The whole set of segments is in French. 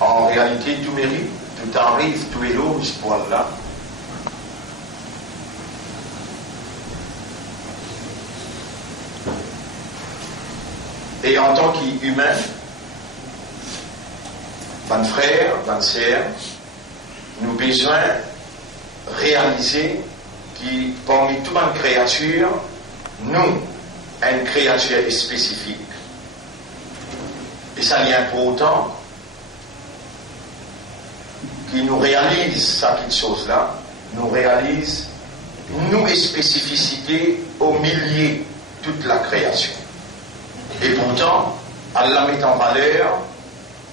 En réalité, tout mérite, tout arrive, tout est l'eau, ce poil-là. Et en tant qu'humain, van frère, van sœur, nous avons besoin de réaliser que parmi toutes les créatures, nous, une créature spécifique. Et ça n'est important qui nous réalise cette chose-là, nous réalise nos spécificités au milieu de toute la création. Et pourtant, Allah met en valeur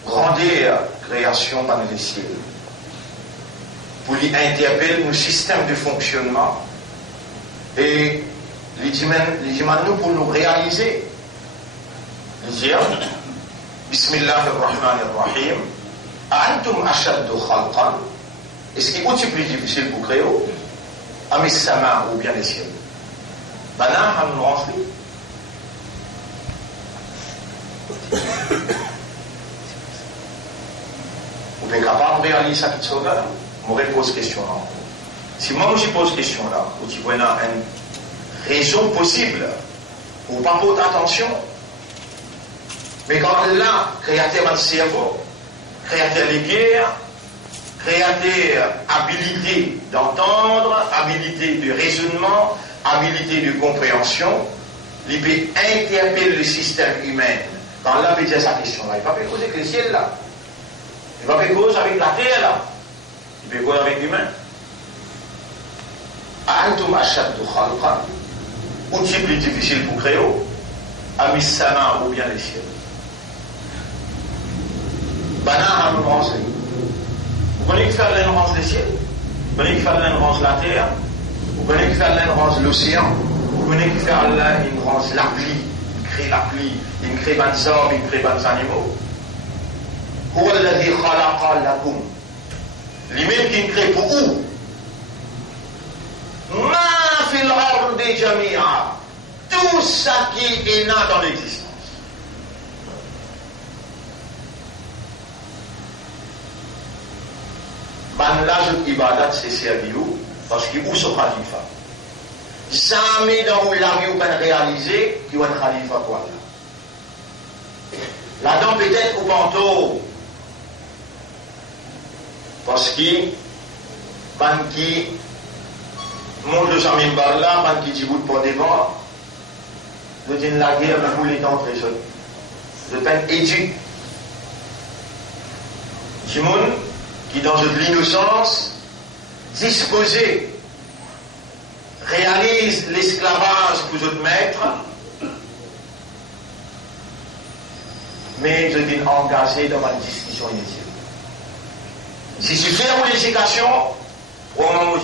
grandeur création par les ciels. Pour lui interpeller nos systèmes de fonctionnement et les nous pour nous réaliser. Les dire, Bismillahirrahmanirrahim, Antum ashaddu khalqan, est-ce qu'il est plus difficile pour créer? Amis sama ou bien les ciels. Bana, nous range. Vous êtes capable de réaliser cette chose-là? Je me pose question là. Si moi je pose question là, ou tu vois une raison possible, ou pas pour attention, mais quand là, créateur de cerveau, créateur de guerre, créateur habilité d'entendre, habilité de raisonnement, habilité de compréhension, il peut interpeller le système humain. Quand là, il peut dire sa question là, il ne va pas causer avec le ciel là, il ne va pas causer avec la terre là, il peut causer avec l'humain. Antum ashaddu khalqan, outil plus difficile pour créer, amis sama ou bien les ciels. Bana à nous ranger. Vous connaissez que faire l'enrance des ciels, vous connaissez que faire l'enrance de la terre, vous connaissez que faire l'enrance de l'océan, vous connaissez que faire l'enrance la pluie, il crée la pluie, il crée des hommes, il crée des animaux. Huwa alladhi khalaqa lakum. Lui-même qui crée pour vous. Ma fil ardi jami'a. Tout ça qui est là dans l'existence. Ban l'âge d'ibadat c'est servi où? Parce que où sont khalifa? Jamais dans où la vie peut réaliser qu'il y a un khalifa quoi là. Là-dedans peut-être au panteau. Parce que ban qui monte le jamais là, ban qui dit bout pour devant, le din la guerre, le bout les dents très jeunes. Le peine éduque. Timoun qui dans l'innocence disposé réalise l'esclavage pour votre maître, mais je dis engagé dans ma discussion initiale. Si tu fais une éducation, ou un moment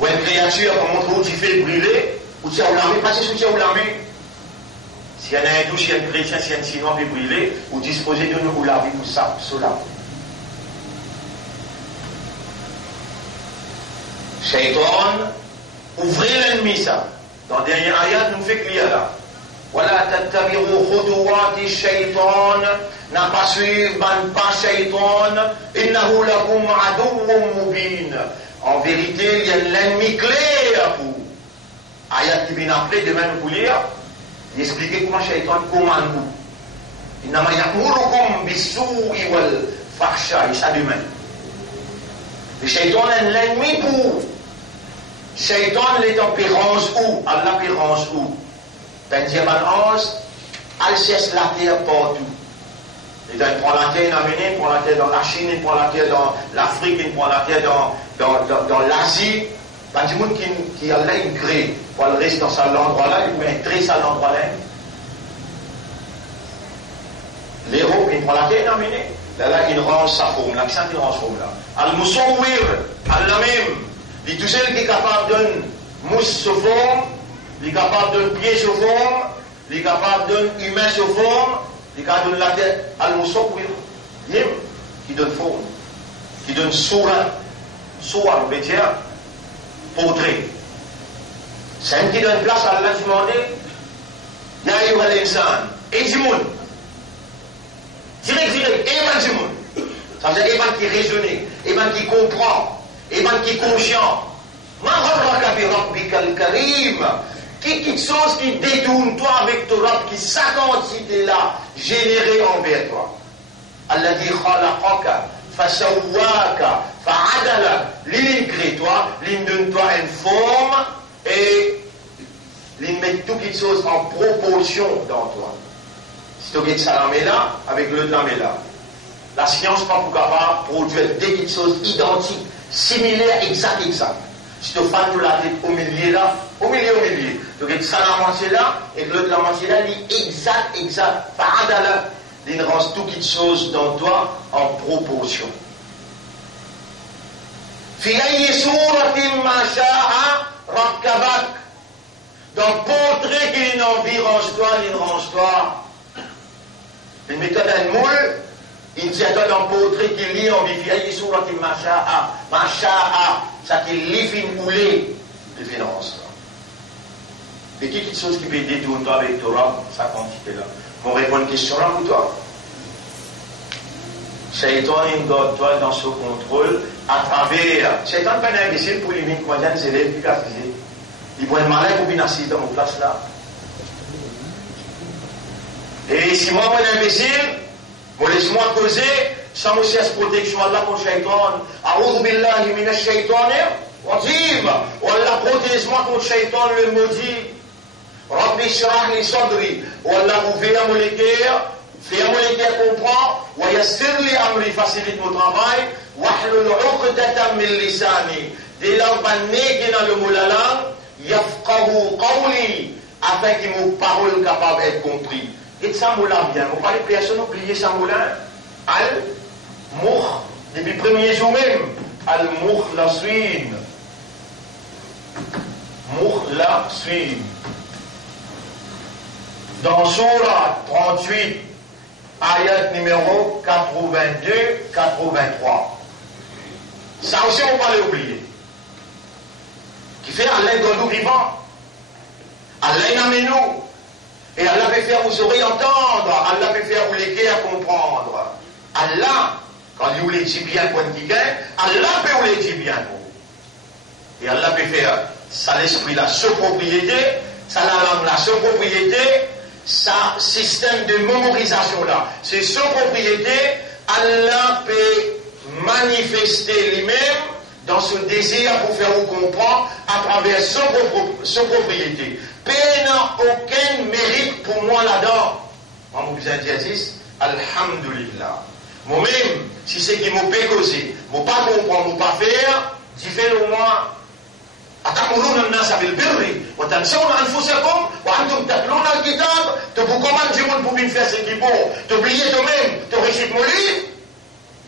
ou une créature qui montre où tu fais brûler, ou tu as l'armée, pas si tu as l'armée. S'il y en a un douche, s'il y a un chrétien, s'il y a un chinois qui brûler, ou disposer de nous la vie pour ça, cela. Shaitan, ouvrez l'ennemi ça. Dans le dernier ayat, nous fait clair là. Voilà, tattabiru khudouati shaitan, n'a pas suivre, pas shaitan, innahu lakum adouwum mubin. En vérité, il y a l'ennemi clair pour. Ayat qui vient appeler de même pour lire, il explique comment shaitan commande vous. Innama ya'murukum bis-su'i wal fahsha, il ça de même. Le shaitan est l'ennemi pour. Shaitan est en pérance où? À l'apparence où? Benjamin Hans, elle cherche la terre partout. Il prend la terre en Amérique, il prend la terre dans la Chine, il prend la terre dans l'Afrique, il prend la terre dans l'Asie. Quand il y a des gens qui a l'air gré, pour le reste dans cet endroit-là, il met un trait à l'endroit-là. L'Europe, il prend la terre en Amérique. Là, il range sa forme, l'accent il range sa forme là. Al-Musawwir, al-Lamim, il tout seul qui est capable d'une mousse sous forme, il est capable d'un pied sous forme, il est capable d'un humain sous forme, il est capable de la tête. Al-Musawwir, qui donne forme, qui donne sourire, on veut dire, portrait. C'est un qui donne place à Allah demander, Ya ayyuha al-insan, et du monde. Direct, et mal du monde. Ça veut dire qu'il y a qui raisonne, il y a qui comprend, il y a qui est conscient. Quelque chose qui détourne toi avec ton rab, qui sa quantité là, générée envers toi. Alladhi khalaqaka, fasawwaka, fa'adala, l'il crée toi, l'il donne toi une forme et l'il met tout quelque chose en proportion dans toi. Si tu as ça là, avec le temps là. La science n'est pas pour capable de produire des choses identiques, similaires, exactes. Si tu fais la tête au milieu là, au milieu, tu as ça la moitié là, et l'autre la moitié là, il est exact. Fa'adala, il rend tout quelque chose dans toi en proportion. Fi ayyi suratin ma sha'a rakkabak. Donc, portrait qu'il envie, range-toi, il range-toi. Une méthode un moule, il dit à toi dans portrait qu'il lit en vie, il y a qui macha'a, ça qui lit fin moulé, il fait range-toi. Et quelque chose qui peut détourner toi avec Torah, sa quantité là. On répond à une question là pour toi. Shaitan, il garde toi dans son contrôle à travers. Shaitan, pas un imbécile pour lui mettre quoi, c'est l'efficacité. Il prend un malin pour bien assis dans mon place là. Et si moi, un imbécile, laisse-moi causer, sans me chercher protection Allah pour Shaitan. A'udhu billahi minash shaitani rajim. Ou Allah protège-moi contre Shaitan le maudit. Rabbi shrah li sadri. Ou Allah ouvre mon cœur, fais-moi le cœur comprendre. Wa yassir li amri, facilite mon travail. Wahlul 'uqdatan min lisani. Dès lors, qui dans le mot la langue, yafqahu qawli, afin que mes paroles capables d'être comprises. Et ça moula bien. Vous parlez de personne, oubliez ça moula. Al-Mukh, depuis le premier jour même. Al-Mukhlasin. Mukhlasin. Dans Surah 38, ayat numéro 82-83. Ça aussi, on ne va pas l'oublier. Qui fait Allah dans nous vivants. Allah amène nous. Et Allah peut faire vous oreilles entendre. Allah peut faire vous les cœurs à comprendre. Allah, quand il vous les dit bien pour Allah peut vous les dire bien pour vous. Et Allah peut faire ça l'esprit là, sa propriété, ça la langue là, sa propriété, sa système de mémorisation là, c'est sa propriété. Allah peut manifester lui-même dans ce désir pour faire vous comprendre à travers sa propriété. Paix n'a aucun mérite pour moi là-dedans. Moi, je vous ai dit, Alhamdulillah. Moi-même, si c'est qui m'a pas causé, m'a pas comprendre, m'a pas faire, j'y fais le moins. أتأمرون الناس بالبر وتنسون أنفسكم وأنتم تتلون الكتاب. Tu vous commandes du monde pour bien faire ce qui est bon. T'oublier toi-même, tu récites mon livre.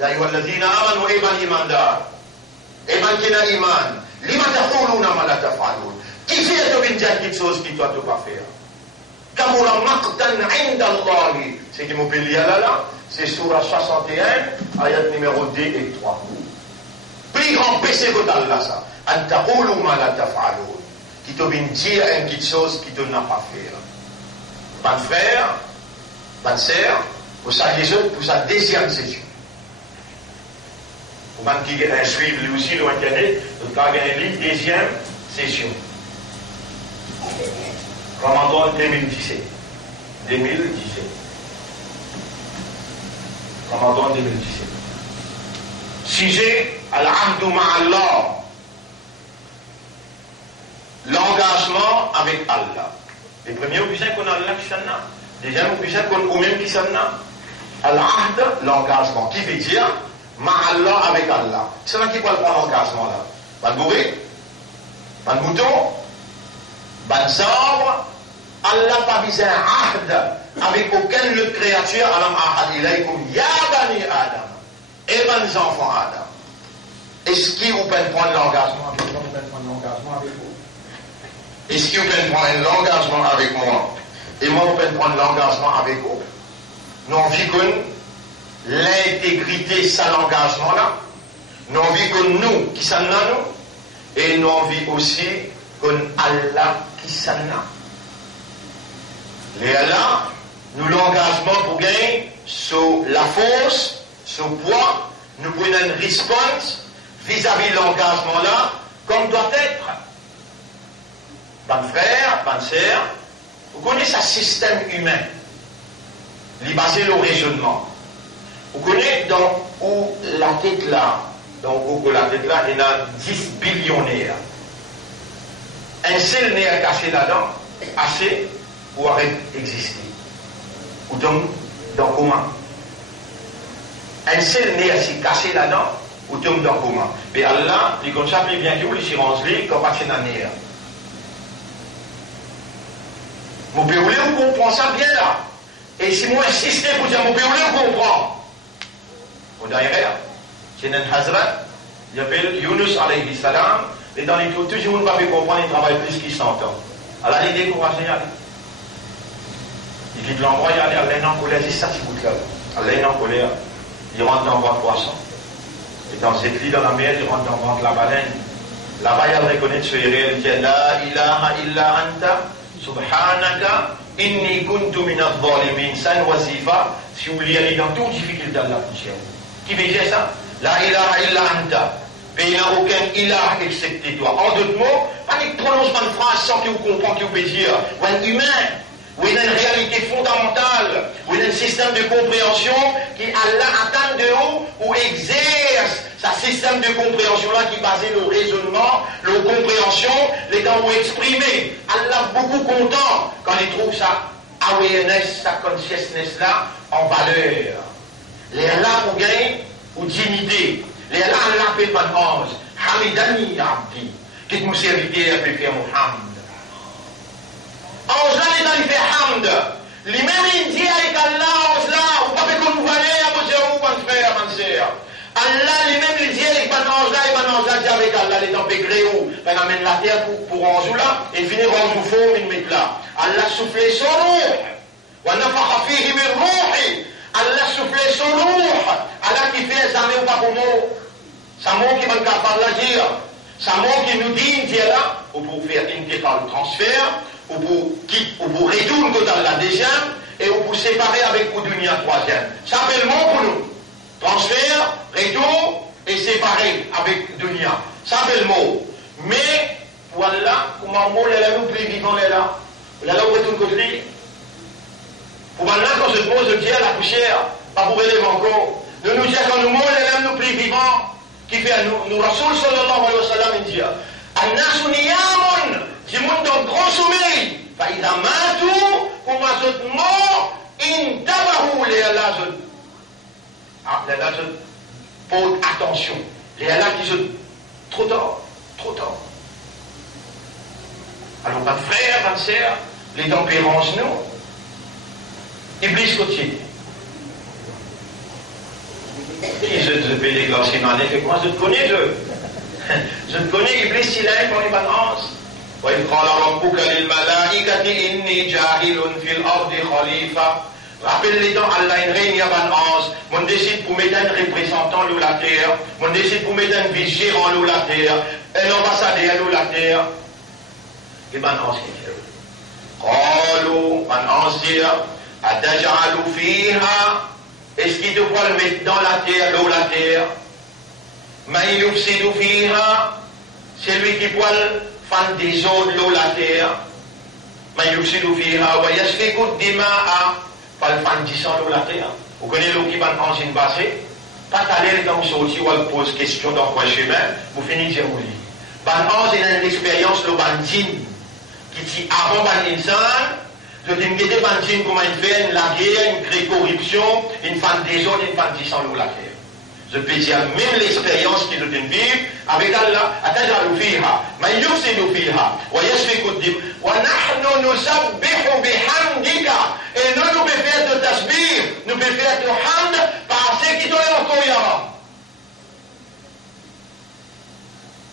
يا أيها الذين آمنوا إيمان دار. إيمان كنا إيمان. لما تقولون ما لا تفعلون. Qui fait de dire quelque chose qui doit ne pas faire? Kamura maqtan inda Allah. C'est qui m'appelle là, c'est Surah 61, ayat numéro 2 et 3. Plus grand péché que d'Allah ça. An taqulu ma la taf'alun. Qui te vient dire quelque chose qui te n'a pas fait. Pas de frère, pas de sœur, pour sa deuxième session. Pour man qui a suivi lui aussi l'internet, donc il y a un livre deuxième session. Ramadan 2017. Ramadan 2017. Sujet al-ahdu ma'allah. L'engagement avec Allah. Les premiers obligés qu'on a Allah qui s'en a. Les deuxièmes obligés qu'on a même qui s'en a. Al-ahd, l'engagement. Qui veut dire ma'allah avec Allah. C'est là qui peut prendre l'engagement là. Pas de bourré, pas de mouton, pas de sabre. Allah pas besoin d'ahd avec aucune autre créature. Alam ahad ilaykum ya bani Adam. Et mes enfants Adam. Est-ce qu'ils vous peuvent prendre l'engagement avec vous? Est-ce que vous pouvez prendre l'engagement avec moi? Et moi, vous pouvez prendre l'engagement avec vous? Nous avons vu que l'intégrité, c'est l'engagement là. Nous avons vu que nous, qui sommes là, nous. Et nous avons vu aussi que Allah, qui sommes là. Et Allah, nous l'engagement pour gagner sur la force, sur le poids, nous prenons une réponse vis-à-vis de l'engagement là, comme doit être. Bonne frère, bonne sœur, vous connaissez ce système humain, il est basé sur le raisonnement. Vous connaissez dans où la tête là, il y a 10 billionnaires. Un seul nerf caché là-dedans, assez pour arrêter d'exister. Ou donc, dans comment? Un seul nerf si caché là-dedans, ou donc dans comment? Mais Allah, il comme ça, bien que vous, les silences, comme pas un nerf. Vous pouvez vous comprendre ça bien là. Et si moi insiste pour dire, vous pouvez vous comprendre. Au derrière, c'est un Hazrat, il appelle Yunus alayhi salam, et dans les tout, toujours ne pas comprendre, il travaille plus qu'il s'entend. Allah, il décourage, il quitte l'endroit, il est en colère, c'est ça qui goûte là. Allah est en colère, il rentre dans le ventre poisson. Et dans cette lit dans la mer, il rentre dans le ventre la baleine. Là-bas, il reconnaît ce héros, il dit La ilaha illa anta, subhanaka, inni kuntu minad zalimin, san wazifa, si vous lisez dans toute difficulté de la poussière. Qui veut dire ça? La ilaha illa anta. Mais il n'y a aucun ilah excepté toi. En d'autres mots, pas une prononciation de phrase sans que vous compreniez ce que vous pouvez dire. Ou un humain, ou une réalité fondamentale, ou un système de compréhension qui Allah atteint de haut ou exerce ce système de compréhension-là qui est basé sur le raisonnement, la compréhension, les temps où exprimer. Allah est beaucoup content quand il trouve sa awareness, sa consciousness-là en valeur. Les Allah ou gain ou dignité. Les Allah l'appelle mon ange. Hamidani Abdi. Qu'est-ce que mon serviteur peut faire Muhammad? Ange là, il fait hamd. Les mêmes il dit avec Allah, ange là, vous ne pouvez pas nous valer à mon Dieu, mon frère, mon sœur. Allah, les mêmes il dit avec mon ange là, et mon ange là dit avec Allah, les temps pégré où? Ben amène la terre pour ange là, et finir ange ou faux, il met là. Allah souffle son roux. Wa nafaha fihi min rouhi. Allah souffle son roux. Allah qui fait examen ou pas pour mot. C'est un mot qui va nous capable de dire. C'est un mot qui nous dit, il dit là, ou pour faire intégral le transfert, ou pour retourner dans la deuxième, et ou pour séparer avec Koudunia troisième. Ça fait le mot pour nous. Transfert, retour, et séparer avec Dunia. Ça fait le mot. Mais, voilà, comment le mot, là, nous plus vivant, là. Là, on retourne côté. Pour maintenant, quand je pose, je dis à la poussière, pas pour élever encore. Nous nous disons quand nous mots, là, nous plus vivants, qui fait nous Rasoul sallallahu alayhi wa sallam, il dit, An-nasu niyamun, du monde dans grand sommeil, fa'idha matu, pour ma zot mort, in tabahu, les Allah, les Allah, portent attention. Les Allah qui se, trop tard. Alors, pas de frère, pas de sœur, les tempérances, nous, Iblis côtier. Qui je te fais déclencher ma nez, moi je te connais, je te connais, Iblis, il a pour les balances. وإذ قال ربك للملائكة إني جاعل في الأرض خليفة. Rappelle-les donc, Allah, il règne, il y a un ange. On décide pour mettre un représentant de la terre. On décide pour mettre un vice-gérant de la terre. Un ambassadeur de la terre. Et ben ange qui fait. قالوا, un ange dit, أتجعل فيها. Est-ce qu'il te doit le mettre dans la terre, l'eau, la terre? Man yufsidu fiha, c'est lui qui doit faire des eaux de l'eau, la terre. Man yufsidu fiha, wa yasfiku dima'a, pas le faire du sang de la terre. Vous connaissez l'eau qui va en une passée? Pas d'aller quand vous sortez ou elle pose question dans quoi chemin, vous finissez au lit. Ban ange, il a une expérience de bandine, qui dit avant bandine, je dis que des bandines comment ils font la guerre, une vraie corruption, une femme des autres, une femme qui s'en loue la guerre. Je peux dire même l'expérience qu'ils ont vivre avec Allah, أتجعل فيها من يفسد فيها ويسفك الدم ونحن نسبح بحمدك. Et nous pouvons faire de tasbih, nous pouvons faire de hamd par ce qui doit encore y avoir.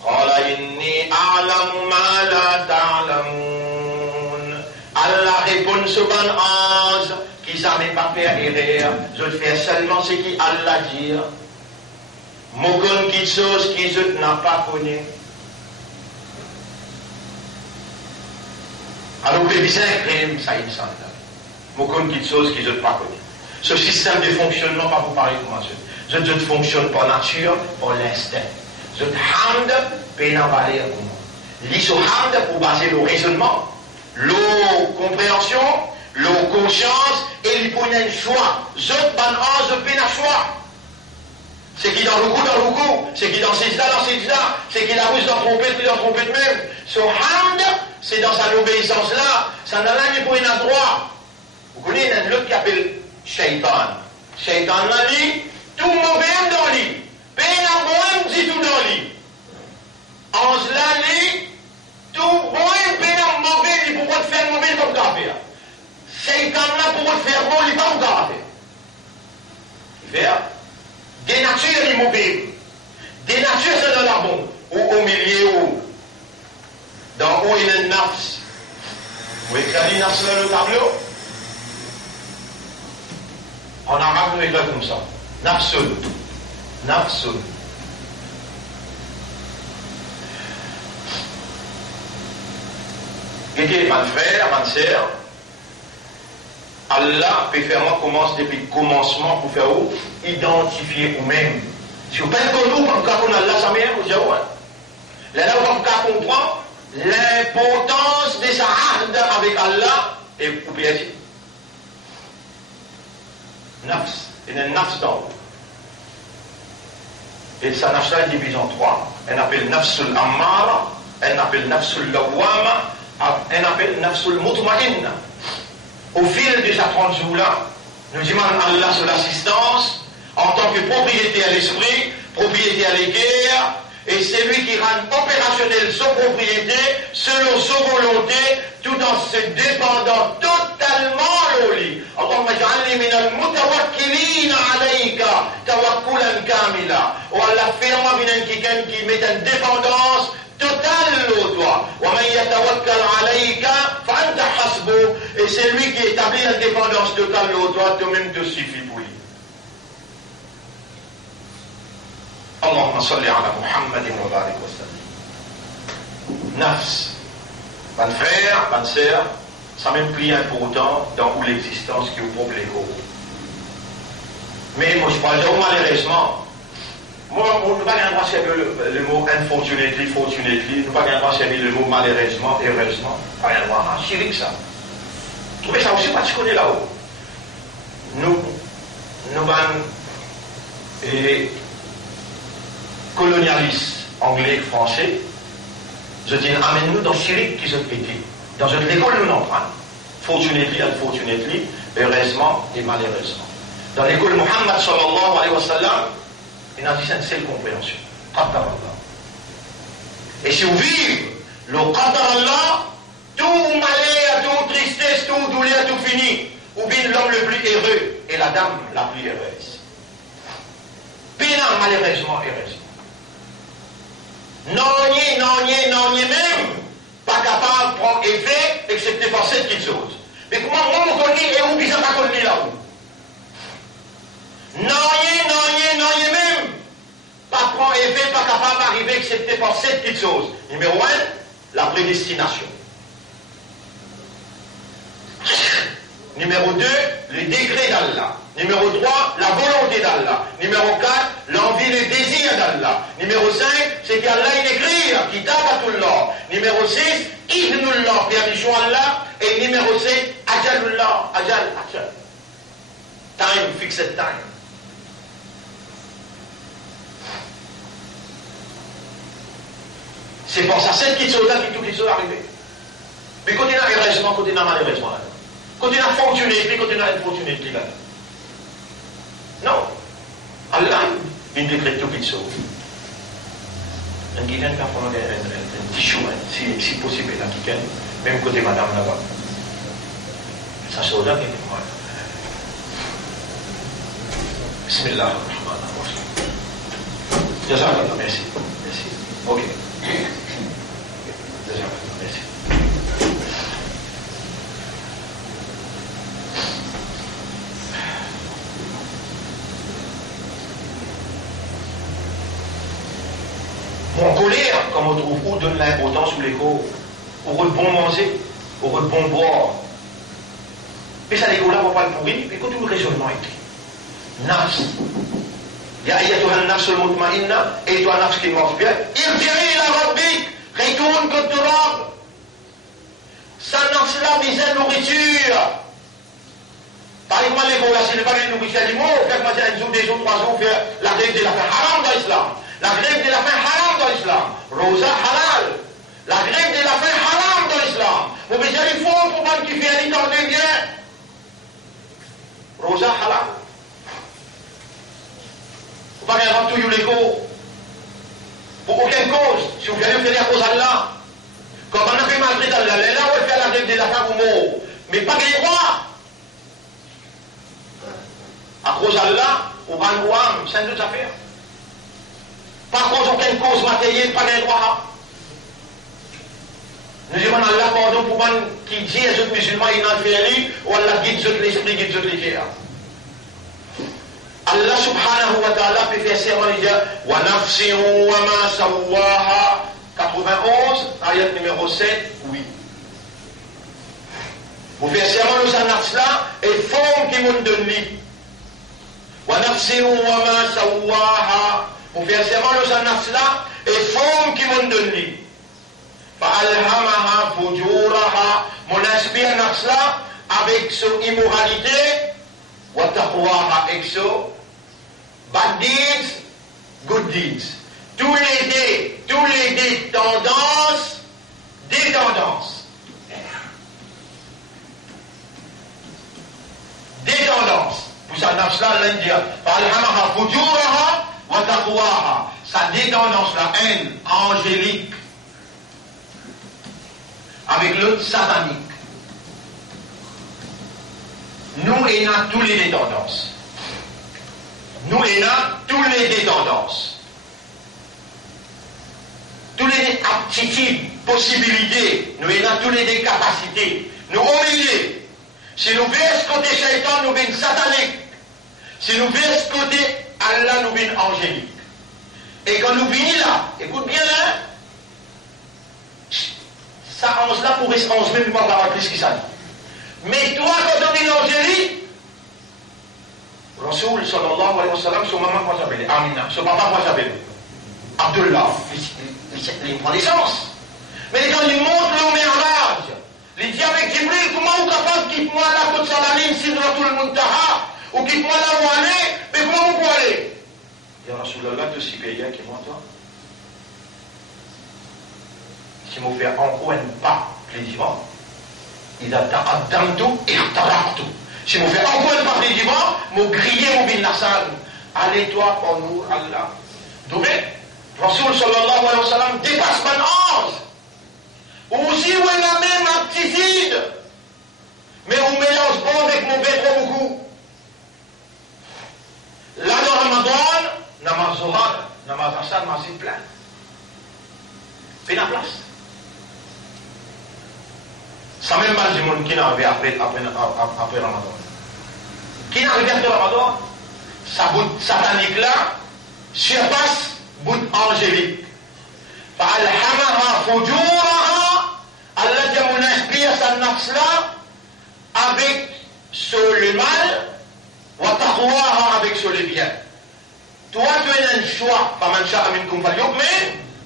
قال إني أعلم ما لا تعلمون. Allah répond ce bon ange qui ne savait pas faire erreur. Je vais faire seulement ce qui Allah dit. Mokon qui chose qui je n'a pas connu. Alors, vous pouvez bien crime, ça il me semble. Mokon qui chose qui je n'ai pas connu. Ce système de fonctionnement, pas vous parler comment je ne fonctionne pas nature, par l'instinct. Je hamd, pénal valer comment. L'issue hamd pour baser le raisonnement, la compréhension, la conscience et le choix. Je pénal choix. C'est qui dans le coup, c'est qui dans Sejda, c'est qui la rouge dans trompette même. Ce hamd, c'est dans sa obéissance là, ça n'a rien pour une droit. Vous connaissez un autre qui appelle Shaitan. Shaitan là, dit, tout mauvais dans lui. Pénal bon, dit tout dans lui. En cela, dit, tout bon, pénal mauvais, il pourra te faire mauvais, il va pas faire. Shaitan là, pour te faire bon, il va pas faire. Il fait, des natures immobiles. Des natures, c'est dans la bombe. Ou au milieu, ou dans où il y a une nafs. Vous écrivez nafs dans le tableau? En arabe, on écrit comme ça. Nafsul. Nafsul. Écoutez, mon frère, ma sœur, Allah peut faire commence depuis le commencement pour faire où? Identifier vous-même. Si vous ne pouvez pas qu'on Allah, ça m'est vous dire là, vous pouvez comprendre l'importance de sa harde avec Allah et vous pouvez dire nafs, il y a une nafs dans vous. Et sa nafs là est divisée en trois. Elle appelle nafsul ammara, elle appelle nafsul lawama, elle appelle nafsul mutmainna. Au fil de ces 30 jours-là, nous demandons à Allah sur l'assistance en tant que propriété à l'esprit, propriété à l'équerre, et c'est lui qui rend opérationnel sa propriété selon sa volonté, tout en se dépendant totalement au lit. Allahumma ja'alni min al-mutawakkilina alayka tawakkulan kamila. Ou Allah fait-moi quelqu'un qui met une dépendance totale au toi. Wa man yatawakkal alayka fa anta hasbu. Et c'est lui qui établit une dépendance totale au toi, toi-même te suffit pour lui. Allahumma salli ala Muhammadin wa barik wa sallim. Nafs. Mon frère, ma sœur, ça même plus important dans l'existence qui vous propose l'ego. Mais moi je parle de malheureusement. Moi, je ne peux pas servir le mot unfortunately, fortunately, je ne peux pas servir le mot malheureusement, heureusement. Pas rien voir, c'est chirik ça. Vous trouvez ça aussi particulier là-haut. Nous, et colonialistes anglais, français, je dis, amène-nous dans chirik qui sont été. Dans une école, nous n'en prenons. Fortunately, unfortunately, heureusement et malheureusement. Dans l'école Muhammad sallallahu alayhi wa sallam, il a dit c'est une seule compréhension. Qadar Allah. Et si vous vivez le Qadar Allah, tout malheur, toute tristesse, toute douleur, tout fini. Ou bien l'homme le plus heureux et la dame la plus heureuse. Pénal, malheureusement, heureusement. Non, même, pas capable de prendre effet, excepté par cette petite chose. Mais comment on connaît et où ils sont pas connus là-haut? Non, même, pas prendre effet, pas capable d'arriver, excepté par cette petite chose. Numéro 1, la prédestination. Numéro 2, le décret d'Allah. Numéro 3, la volonté d'Allah. Numéro 4, l'envie, le désir d'Allah. Numéro 5, c'est qu'Allah il écrit, Kitabatullah. Numéro 6, Ibnullah, permission Allah. Et numéro 7, Ajalullah, Ajal. Time, fixed time. C'est pour ça, cette petite chose-là qui tout qui sont arrivés. Mais quand il y a heureusement, quand il y a malheureusement là. Quand il a fonctionné, quand il a infortuné, là. Non. Allah, il décrète tout petite chose. Un guidon va prendre un petit chemin, si possible, là, qui même côté madame là-bas. Ça se regarde avec moi. Bismillah ar-Rahman ar-Rahim. Jazakallah, merci. Merci. Ok. Jazakallah, merci. Mon colère, comme on trouve, où donne l'importance ou l'écho, pour le bon manger, pour le bon boire. Puis ça l'école là, on va pas le pourrir, puis quand tout le raisonnement écrit. Nafs. Ya ayyatuha an-nafs al-mutma'inna, et toi nafs qui marche bien, irji'i ila rabbik, retourne contre ton Rabb. Ça nafs là, misère nourriture. Par exemple, l'école là, ce n'est pas les nourriture animaux, faire manger un jour, 2 jours, 3 jours, faire la grève de la faim haram dans l'islam. La grève de la faim haram dans l'islam. Rosa halal. La grève de la faim haram dans l'islam. Vous pouvez dire, il faut pour moi qui fait un temps de bien. Rosa halal. Vous ne pouvez pas inventer tous les cours. Pour aucune cause. Si vous voulez faire la cause à Allah. Quand on a fait malgré Allah, là, on va faire la grève de la faim ou mort. Mais pas les droits. À cause d'Allah, on va le voir, c'est une autre affaire. Par contre, aucune cause matérielle, pas de droit. Nous demandons à Allah pardon pour moi qui dit à ceux musulmans, ils n'ont fait ou Allah guide ceux l'esprit, guide ceux les cœurs. Allah subhanahu wa ta'ala peut faire serment, il dit wa nafsin wa ma sawaha 91, ayat numéro 7, oui. Vous faites serment de sa nafs là, et forme qui monte de lui. ونفس وما سواها وفي سماه نفسها الفوم كي من دني فألهمها فجورها مناسبة نفسها avec son immoralité وتقواها avec son bad deeds good deeds tous les des tendances Pour sa nafs-là, l'Indien. Fa'alhamaha fujuraha wa taqwaha. Sa détendance, la haine angélique. Avec l'autre satanique. Nous, on a tous les tendances. Nous, on a tous les tendances. Toutes les aptitudes, possibilités. Nous, on a toutes les capacités. Nous, au milieu. Si nous voyons ce côté shaitan, nous venons satanique. Si nous voyons ce côté Allah, nous venons angélique. Et quand nous venons là, écoute bien là, ça 11 là pourrait se 11 même pas avoir plus qui ça dit. Mais toi, quand on vient angélique, Rasoul sallallahu alayhi wa sallam, son maman, comment s'appelle Amina, son papa, comment s'appelle Abdullah. Il prend l'essence. Mais quand il monte le Mi'raj, il dit avec Jibril, comment vous capable quitte-moi là, contre la ligne Sidratul Muntaha, ou quitte-moi là où aller, mais comment vous pouvez aller Ya Rasulallah, tu es aussi payé que moi, toi. Si vous faites encore un pas plaisivant, il a ta'addamtu irtaraqtu. Si vous faites encore un pas plaisivant, vous grillez mon bin Nassan. Allez-toi pour nous, Allah. Donc, Rasul sallallahu alayhi wa sallam dépasse mon ange. Aussi, où est la même aptitude, mais on mélange bon avec mauvais trop beaucoup. Là, dans Ramadan, namaz Zohar, namaz Asad, namaz plein. Fais la place. Ça même mal du monde qui n'a arrivé après Ramadan. Qui n'a arrivé après Ramadan, sa bout satanique là, surpasse bout angélique. فَأَلْحَمَهَا فُجُورَهَا Allah dit mon esprit à sa nafs là avec sur le mal wa taqwaha avec sur le bien. Toi tu as un choix. فَمَنْ شَاءَ مِنْكُمْ فَلْيُؤْمِنْ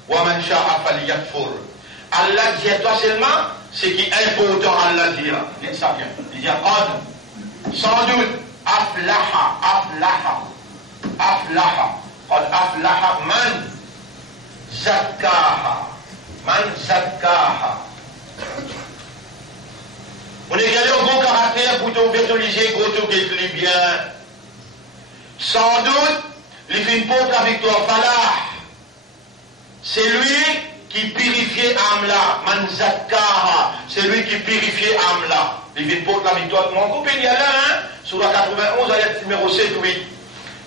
وَمَنْ شَاءَ فَلْيَكْفُرْ. Allah dit à toi seulement ce qui est important. Allah dit dites ça bien. Il dit qad sans doute aflaha qad aflaha man zakkaha. On est allé au bon caractère pour te visualiser gros tout qui est bien. Sans doute, les filles portent la victoire. Falah. C'est lui qui purifiait Amla. Man zakkaha. C'est lui qui purifiait Amla. Les filles portent la victoire. Mon copain il y a là, sur la 91, ayat numéro 7, 8.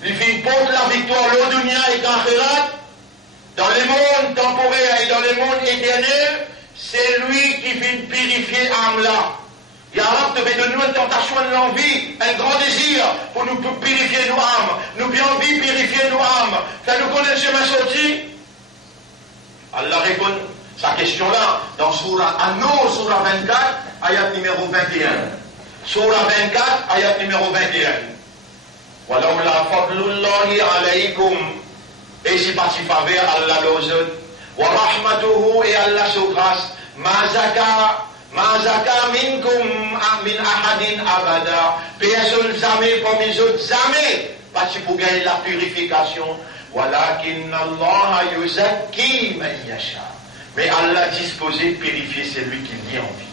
Les filles portent la victoire. Le dunya et akhirat. Dans le monde temporaire et dans le monde éternel, c'est lui qui vient purifier Amla. Ya Rab devait donner une tentation de l'envie, un grand désir pour nous purifier nos âmes. Nous bien envie purifier nos âmes. Ça nous connaît le chemin sorti. Allah répond sa question là dans Surah An-Nur, Surah 24, ayat numéro 21. Surah 24, ayat numéro 21. Walaula fadlullahi alaykum. Et si pas si faveur Allah l'ozone. Wa rahmatuhu et Allah sous grâce. Ma zaka minkum min ahadin abada. Personne jamais parmi les autres, jamais. Pas si pour gagner la purification. Walakin Allah yuzakki man yasha. Mais Allah disposé de purifier celui qui vit en vie.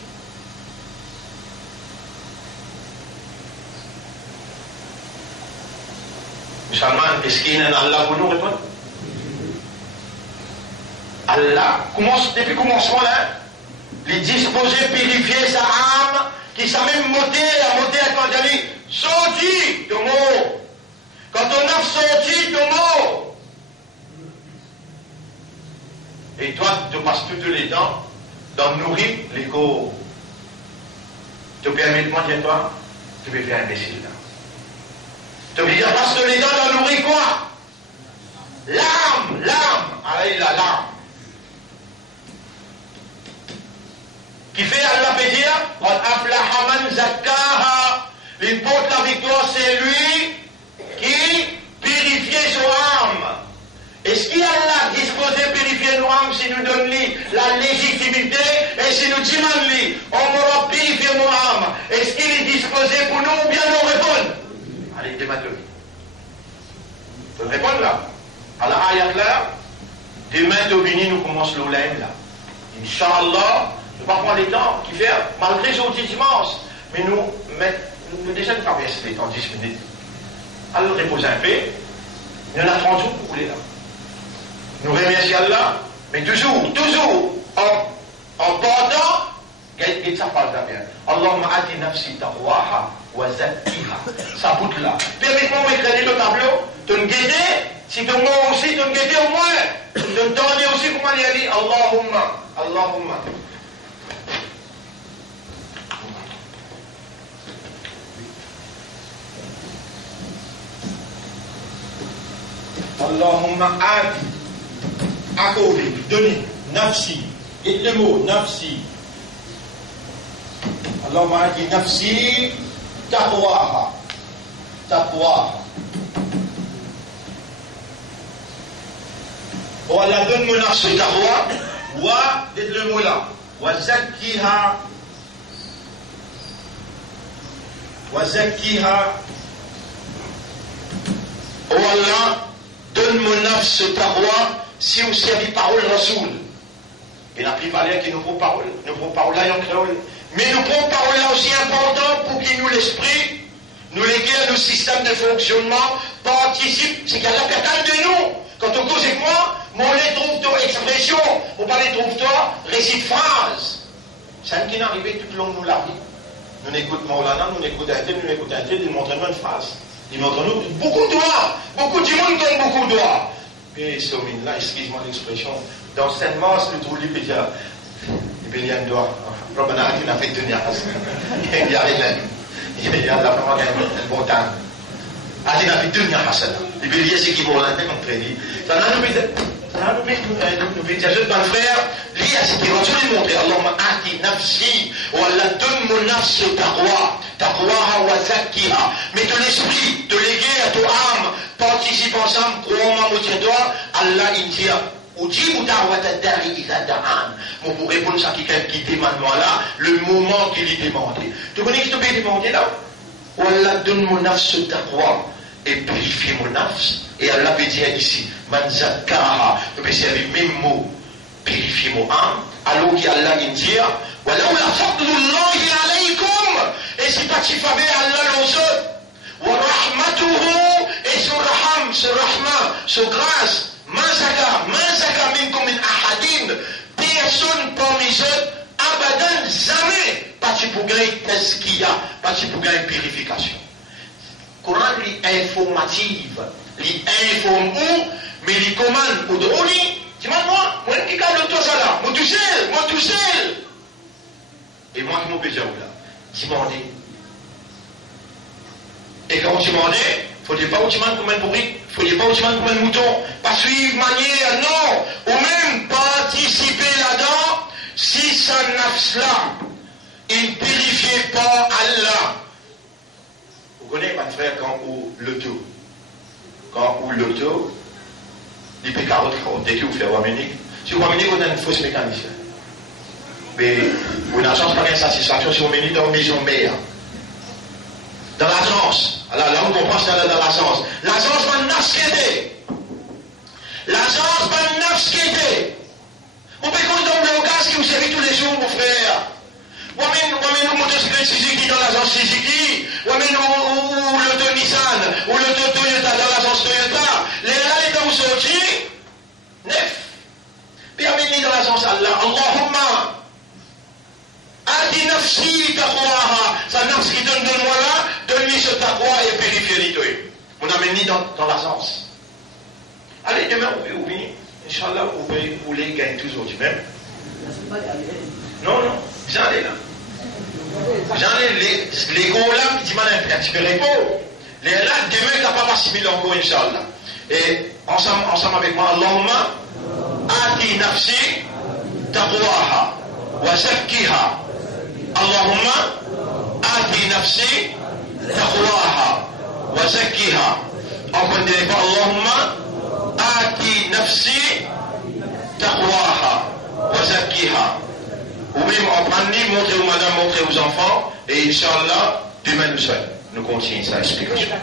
Musulman, est-ce qu'il y a un Allah pour nous répondre? Allah, depuis le commencement là, il est disposé de purifier sa âme, qui s'est même monté quand il dit sorti de mots. Quand on a sorti de mots, et toi, tu passes tout le temps dans nourrir les corps. Tu permets de manger toi, tu peux faire imbécile là. Tu veux dire parce que les dents ont nourri quoi? L'âme. Allez, la larme. Qui fait Allah peut dire, on aflaha man zakkaha. Il porte la victoire, c'est lui qui purifie son âme. Est-ce qu'il Allah disposé de purifier nos âmes si nous donne la légitimité et si nous demandons, on va purifier mon âme? Est-ce qu'il est disposé pour nous ou bien nous répondre? Allez, dématez. Vous répondre là. À la ayat là, demain, nous commençons l'olène là. Inch'Allah, nous ne pas prendre les temps qui fait, malgré son petit dimanche, mais nous déjà nous traversons les temps 10 minutes. Alors, reposez un peu. Il y en a 30 jours pour couler là. Nous remercions Allah, mais toujours, en pendant, et ça parle bien. Allahumma ati nafsi taqwaha wa zakkiha. Ça bout là. Permettez-moi de m'écrire le tableau, de me guider, si tu m'as aussi, de me guider au moins, de me donner aussi comment il a dit, Allahumma. Allahumma ati. Accorder, donner, nafsi, et le mot nafsi. Allahumma ati nafsi taqwaha. Oh Allah, donne-moi nafsi taqwa, wa, dites le mot là, wa zakkiha. Oh Allah, donne-moi nafsi taqwa. Si vous servez parole Rasoul, il n'a plus valeur que nous prenons parole. Nous prenons parole là en créole. Mais nous prenons parole là aussi important pour qu'il nous l'esprit, nous l'éclaire, nos systèmes de fonctionnement, participe, c'est qu'il y a la catane de nous. Quand on cause avec moi, on les trouve toi expression, on parle les trouve toi, récite phrase. C'est un qui n'est arrivé tout le long de nous la vie. Nous n'écoutons Maulana, nous n'écoutons un tel, il montre-nous une phrase. Il montre-nous beaucoup de doigts. Beaucoup de monde donne beaucoup de doigts. Et ce là, excuse-moi l'expression, dans cette masse, le trou, il peut dire, il y a un doigt. Robana, il a fait tenir. Il y a la femme qui a un bon temps. Il a fait tenir. Il peut dire ce qui vaut la tête contre lui. Ça n'a nous fait dire juste dans le frère, lui, à ce qu'il va tout montrer. Allahumma ati nafsi, ou Allah donne mon nafs taqwa wa zakkiha. Mais de l'esprit, de léguer à ton âme, participe ensemble, crois-moi, motive-toi, Allah, il dit, ujibu da'wata da'i idha da'an. Bon, pour répondre à quelqu'un qui demande moi là, le moment qu'il est demandé. Tu connais qui te peut demander là? Ou Allah donne mon nafs taqwa et purifie mon nafs. Et Allah peut dire ici, man zakkaha, je peux servir le même mot, purifier mon âme. Alors qu'Allah il dit, walaula fadlullahi alaykum, et c'est pas si faveur Allah l'autre, wa rahmatuhu, et son raham, ce rahma, ce grâce, mazaka minkum min ahadin, personne parmi eux, abadan, jamais, pas si pour gagner tazkiya, pas si pour gagner purification. Coran est informative. Il informe où, mais il commande où de où il dis-moi, moi qui garde le toit ça là, moi tout seul. Et moi qui m'en peux dire là, demander. Et quand tu demandes, il ne faut pas où tu demandes combien de bruit, il ne faut pas où tu demandes combien de moutons, pas suivre manière, non, ou même participer là-dedans, si ça nafs là, il ne purifiait pas Allah. connaissez, mon frère, quand ou l'auto. Quand ou l'auto, il peut carotte, dès que vous faites Wamini. Si vous Wamini, vous avez une fausse mécanicien. Mais vous n'avez pas de satisfaction si vous menez dans une maison meilleure. Dans l'agence. Alors là, on comprend que c'est dans l'agence. L'agence va nous skater. L'agence va nous skater. Vous pouvez compter dans le gaz qui vous servez tous les jours, mon frère. Vous motocyclette Suzuki dans l'agence Suzuki. Vous l'auto Nissan. Ou l'auto Toyota dans l'agence Toyota. Les là, les temps où sortis, neuf. Puis amenez dans l'agence Allah. Allahumma. Adi nafsi taqwaha. Sa nafs qui donne de moi là, donne-lui ce taqwa et périphérie. On amène dans l'agence. Allez, demain, vous venez. Inch'Allah, vous voulez gagner toujours du même. Non, j'en ai là. J'en ai les gros là, qui disent un petit peu repos. Les là, demain, il n'a pas assimiler encore, Inch'Allah. Et ensemble avec moi, Allahumma, ati nafsi taqwaha wa zakkiha. Allahumma, ati nafsi taqwaha wa zakkiha. On ne dirait pas Allahumma, ati nafsi taqwaha wa zakkiha. Ou même en prendre, montrer aux madame, montrer aux enfants, et Inch'Allah, demain nous sommes. Nous continuons sa explication.